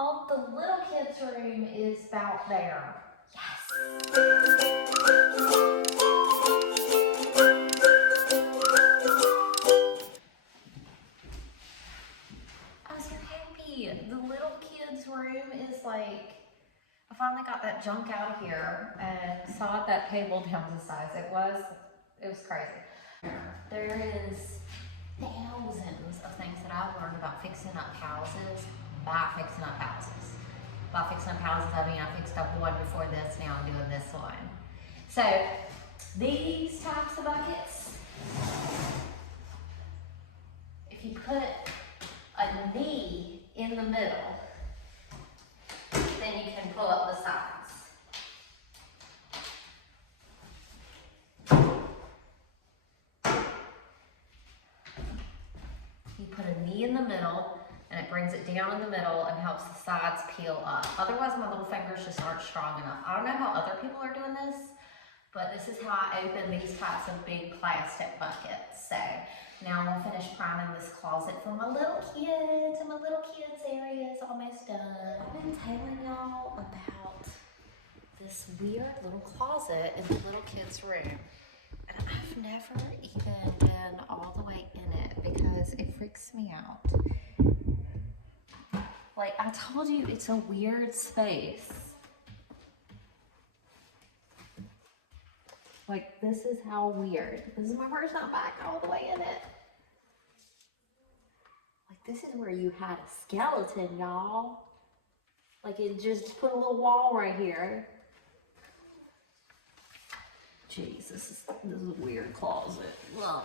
y'all, the little kids' room is about there. Yes! I'm so happy. The little kids' room is like, I finally got that junk out of here and sawed that table down to size. It was crazy. There is thousands of things that I've learned about fixing up houses by fixing up houses. By fixing up houses, I mean I fixed up one before this, now I'm doing this one. So these types of buckets, if you put a knee in the middle, then you can pull up the sides. You put a knee in the middle and it brings it down in the middle and helps the sides peel up. Otherwise my little fingers just aren't strong enough. I don't know how other people are doing this, but this is how I open these types of big plastic buckets. So now we'll finish priming this closet for my little kids, and my little kids area is almost done. I've been telling y'all about this weird little closet in the little kids' room. And I've never even been all the way in it because it freaks me out. Like I told you, it's a weird space. Like this is how weird. This is my first time back all the way in it. Like this is where you had a skeleton, y'all. Like it just put a little wall right here. Jeez, this is a weird closet. Ugh.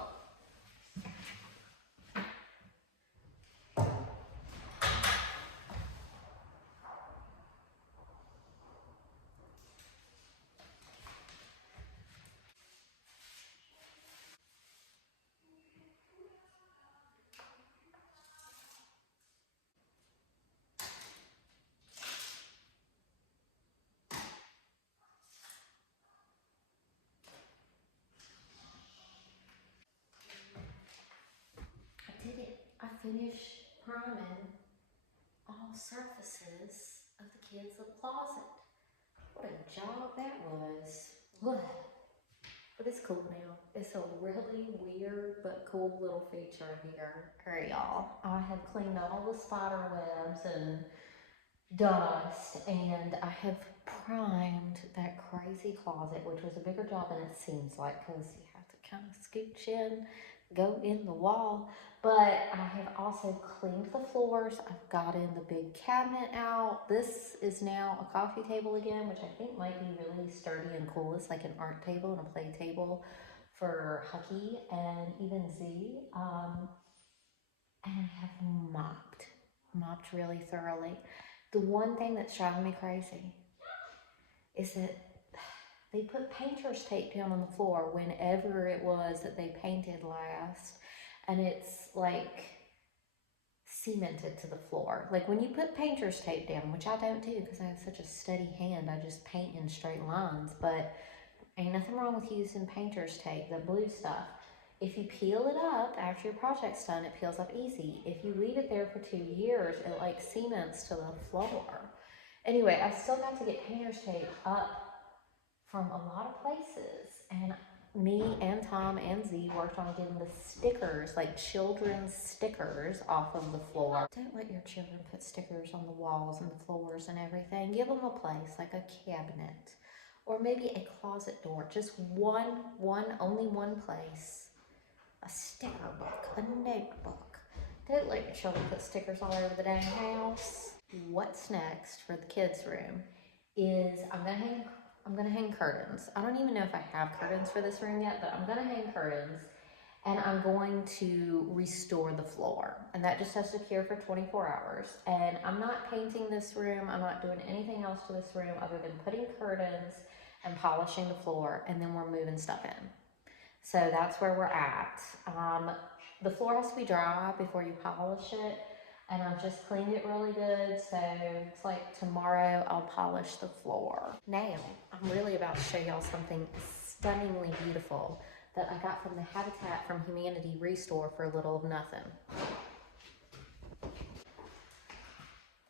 I did it. I finished priming all surfaces of the kids' little closet. What a job that was. Ugh. But it's cool now. It's a really weird but cool little feature here. Alright y'all, I have cleaned all the spider webs and dust, and I have primed that crazy closet, which was a bigger job than it seems like because you have to kind of scooch in, go in the wall. But I have also cleaned the floors. I've gotten the big cabinet out. This is now a coffee table again, which I think might be really sturdy and cool. It's like an art table and a play table for Hucky and even Z. And I have mopped really thoroughly. The one thing that's driving me crazy is that they put painter's tape down on the floor whenever it was that they painted last, and it's like cemented to the floor. Like when you put painter's tape down, which I don't do because I have such a steady hand, I just paint in straight lines, but ain't nothing wrong with using painter's tape, the blue stuff. If you peel it up after your project's done, it peels up easy. If you leave it there for 2 years, it like cements to the floor. Anyway, I still got to get painter's tape up from a lot of places, and me and Tom and Z worked on getting the stickers, like children's stickers, off of the floor. Don't let your children put stickers on the walls and the floors and everything. Give them a place, like a cabinet, or maybe a closet door. Just only one place. A sticker book, a notebook. Don't let your children put stickers all over the dang house. What's next for the kids' room is I'm gonna hang curtains. I don't even know if I have curtains for this room yet, but I'm gonna hang curtains, and I'm going to restore the floor. And that just has to cure for 24 hours. And I'm not painting this room. I'm not doing anything else to this room other than putting curtains and polishing the floor, and then we're moving stuff in. So that's where we're at. The floor has to be dry before you polish it, and I've just cleaned it really good, so it's like tomorrow I'll polish the floor. Now, I'm really about to show y'all something stunningly beautiful that I got from the Habitat from Humanity Restore for a little of nothing.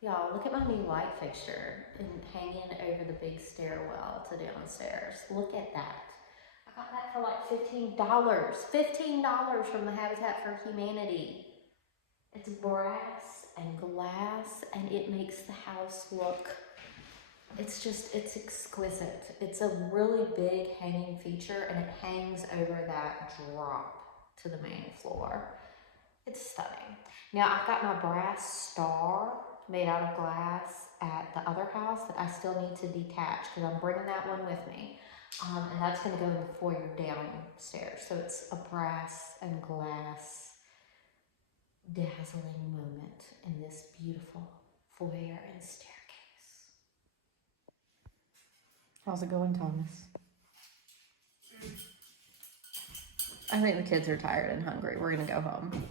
Y'all, look at my new light fixture and hanging over the big stairwell to downstairs. Look at that. I got that for like $15. $15 from the Habitat for Humanity. It's brass and glass, and it makes the house look, it's exquisite. It's a really big hanging feature, and it hangs over that drop to the main floor. It's stunning. Now, I've got my brass star made out of glass at the other house that I still need to detach because I'm bringing that one with me. And that's going to go in the foyer downstairs. So it's a brass and glass dazzling moment in this beautiful foyer and staircase. How's it going, Thomas? I think the kids are tired and hungry. We're going to go home.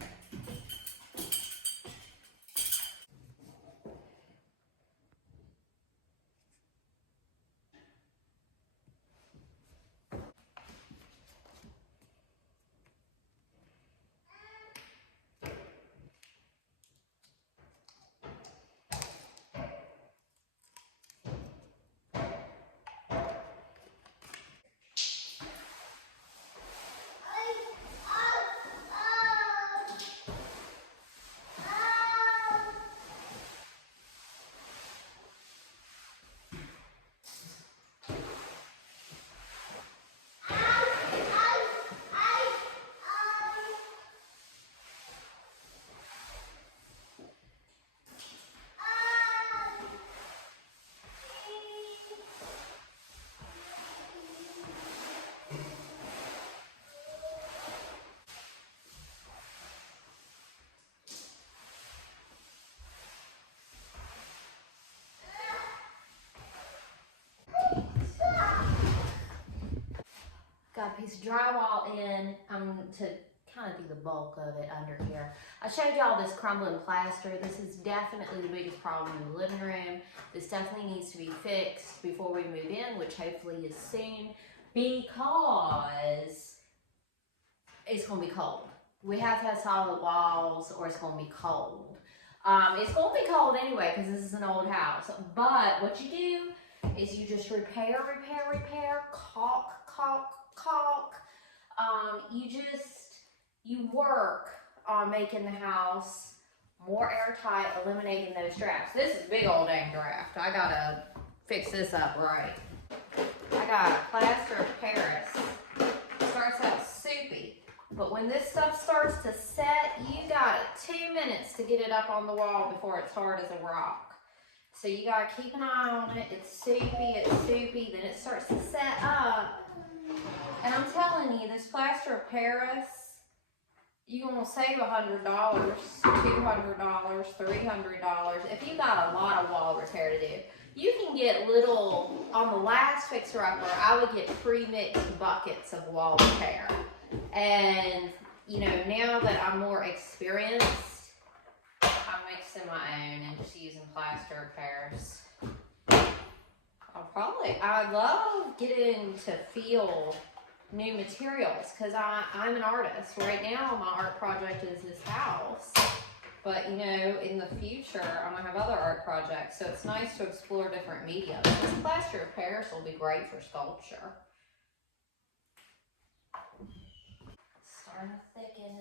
Got a piece of drywall in. I'm to kind of do the bulk of it under here. I showed y'all this crumbling plaster. This is definitely the biggest problem in the living room. This definitely needs to be fixed before we move in, which hopefully is soon, because it's going to be cold. We have to have solid walls or it's going to be cold. It's going to be cold anyway because this is an old house. But what you do is you just repair, caulk. You work on making the house more airtight, eliminating those drafts. This is a big old dang draft. I gotta fix this up right. I got plaster of Paris. It starts out soupy, but when this stuff starts to set, you got 2 minutes to get it up on the wall before it's hard as a rock. So you gotta keep an eye on it. It's soupy, then it starts to set up. And I'm telling you, this plaster of Paris, you're gonna save $100, $200, $300. If you got a lot of wall repair to do, you can get little, on the last fixer-upper, I would get pre-mixed buckets of wall repair. And, you know, now that I'm more experienced, I'm mixing my own and just using plaster of Paris. I love getting to feel new materials because I'm an artist. Right now, my art project is this house. But, you know, in the future, I'm going to have other art projects. So it's nice to explore different mediums. This plaster of Paris will be great for sculpture.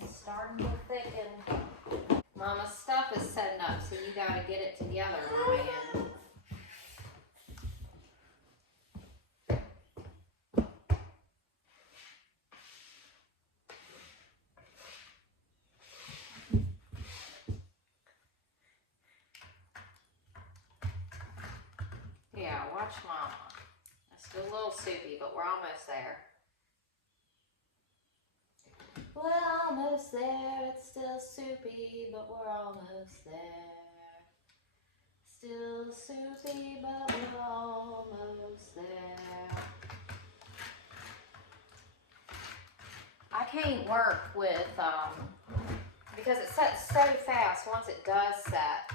It's starting to thicken. Mama's stuff is setting up, so you got to get it together, man. Yeah, watch Mama. It's still a little soupy, but we're almost there. We're almost there. It's still soupy, but we're almost there. Still soupy, but we're almost there. I can't work with, because it sets so fast once it does set.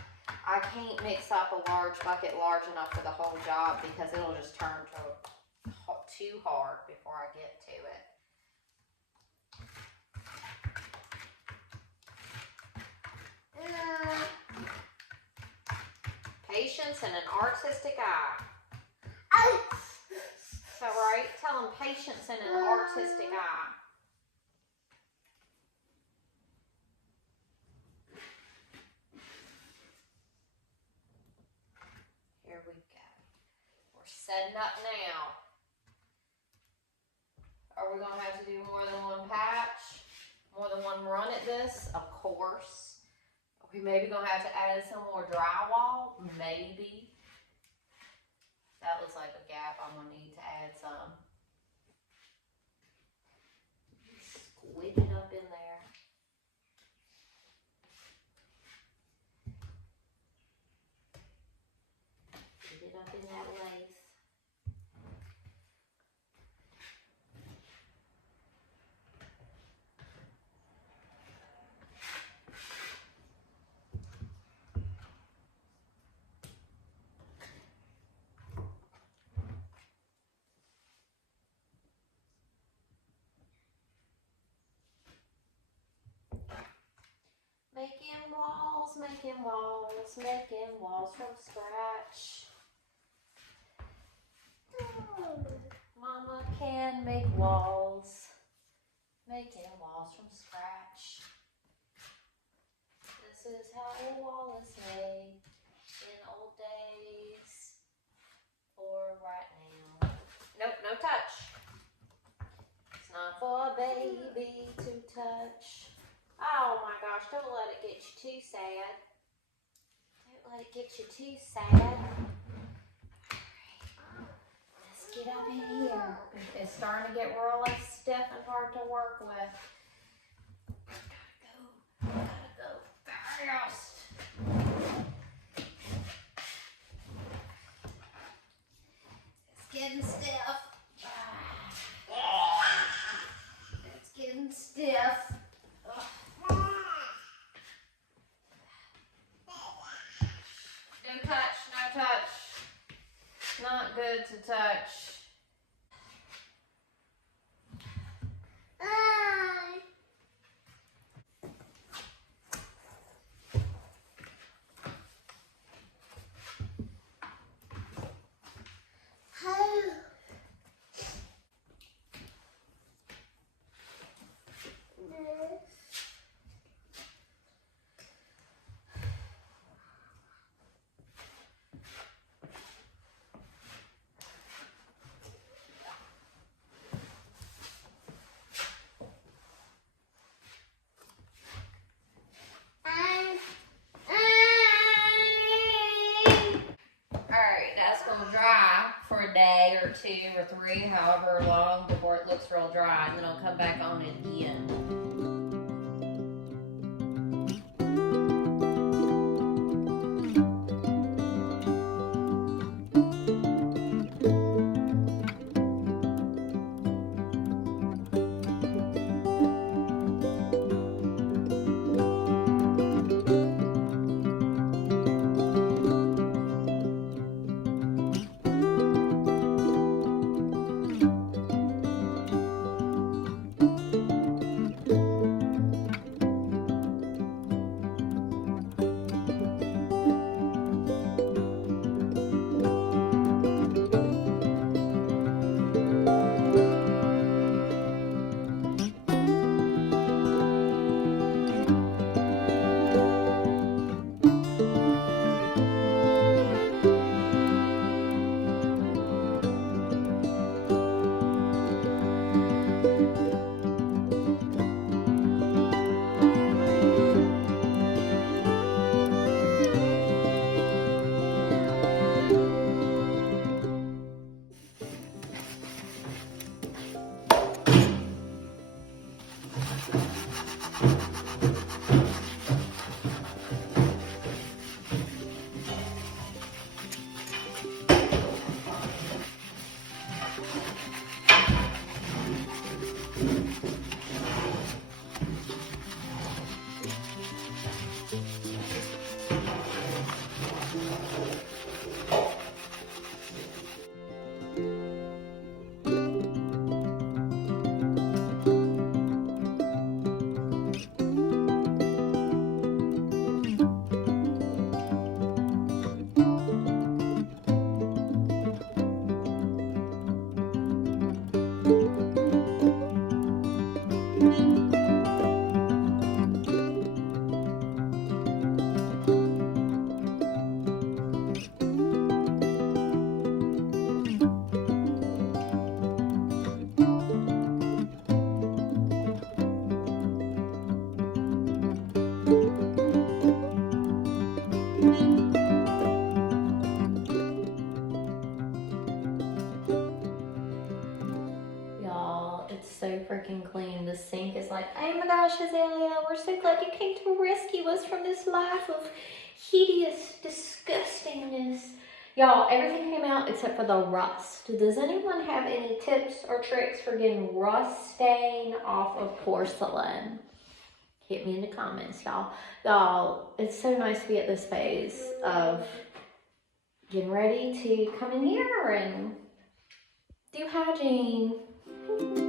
I can't mix up a large bucket large enough for the whole job because it'll just turn to too hard before I get to it. patience and an artistic eye. Is that right? Tell them patience and an artistic eye. Here we go. We're setting up now. Are we going to have to do more than one patch? More than one run at this? Of course. Are we maybe going to have to add some more drywall? Maybe. That looks like a gap. I'm going to need to add some. Squid it up in there. Get it up in that lace. Making walls from scratch. Mama can make walls. Making walls from scratch. This is how a wall is made in old days or right now. Nope, no touch. It's not for a baby to touch. Oh my gosh, don't let it get you too sad. Don't let it get you too sad. Let's get up in here. It's starting to get really stiff and hard to work with. Gotta go fast. It's getting stiff. It's getting stiff. No touch. Not good to touch. Day or 2 or 3, however long, before it looks real dry, and then I'll come back on it again. Lord, you came to rescue us from this life of hideous disgustingness. Y'all, everything came out except for the rust. Does anyone have any tips or tricks for getting rust stain off of porcelain? Hit me in the comments, y'all. Y'all, it's so nice to be at this phase of getting ready to come in here and do hygiene.